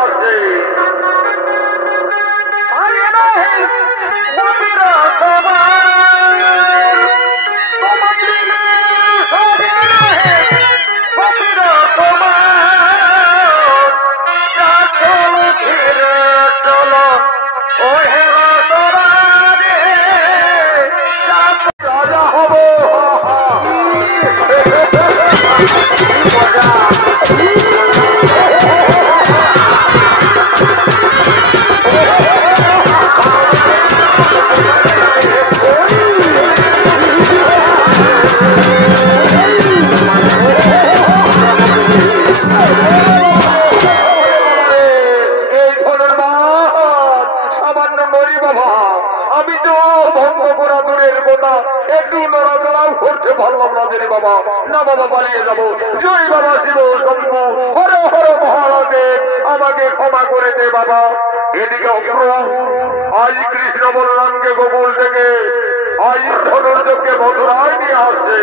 আসছে একটু নড়াচড়াও করতে পারলাম না রে বাবা। না বাবা, পালিয়ে যাবো। জয় বাবা শিব শম্ভু, হর হর মহারাজের আমাকে ক্ষমা করে দে বাবা। এদিকে আজ কৃষ্ণ বলরামকে গোকুল থেকে আজ ধনুর্যকে মথুরায় নিয়ে আসছে।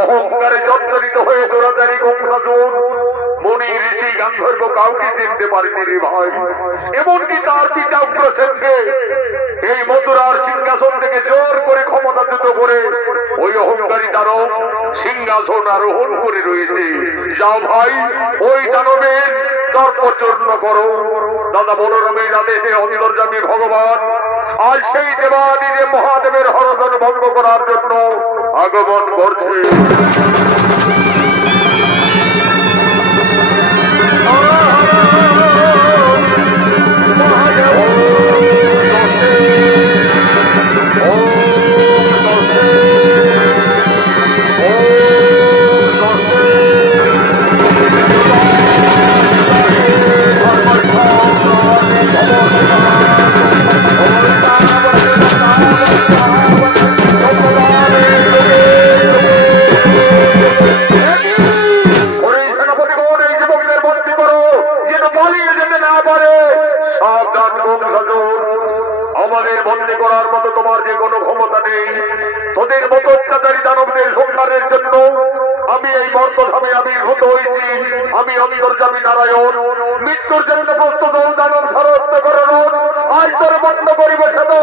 অহংকারে জর্জরিত হয়ে দৌড়াদারি গঙ্গাজোর মনি ঋষি গান্ধর্ব কাউকে চিনতে পারেনি রে ভাই। এমনকি তার পিতা উগ্রসেনকে এই মথুরার সিংহাসন থেকে জোর করে ক্ষমতাচ্যুত করে ওই অহংকারী দানব সিংহাসন আরোহণ করে রয়েছে। যাও ভাই, ওই দানবের তর্পচূর্ণ করো। দাদা বলরামের আদেশে অন্তর্যামী ভগবান আজ সেই দেবাদিদেব মহাদেবের হরদন ভঙ্গ করার জন্য আগমন করছে। Oh ওদের মতো অত্যাচারী দানবদের সংহারের জন্য আমি এই মর্তধামে আবির্ভূত হয়েছি। আমি অন্তর্যামী নারায়ণ, মৃত্যুর জন্য প্রস্তুত দানব ধারস্থ করানো আজ তোর বন্ধ করিবে সে তো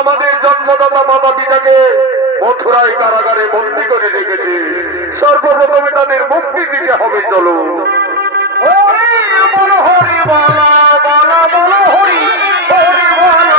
আমাদের জন্মদাতা মাতা পিতাকে মথুরায় কারাগারে বন্দী করে রেখেছে। সর্বপ্রথমে তাদের মুক্তি দিতে হবে। চলো হরি বল, হরি বলা বলা বল, হরি হরি বলা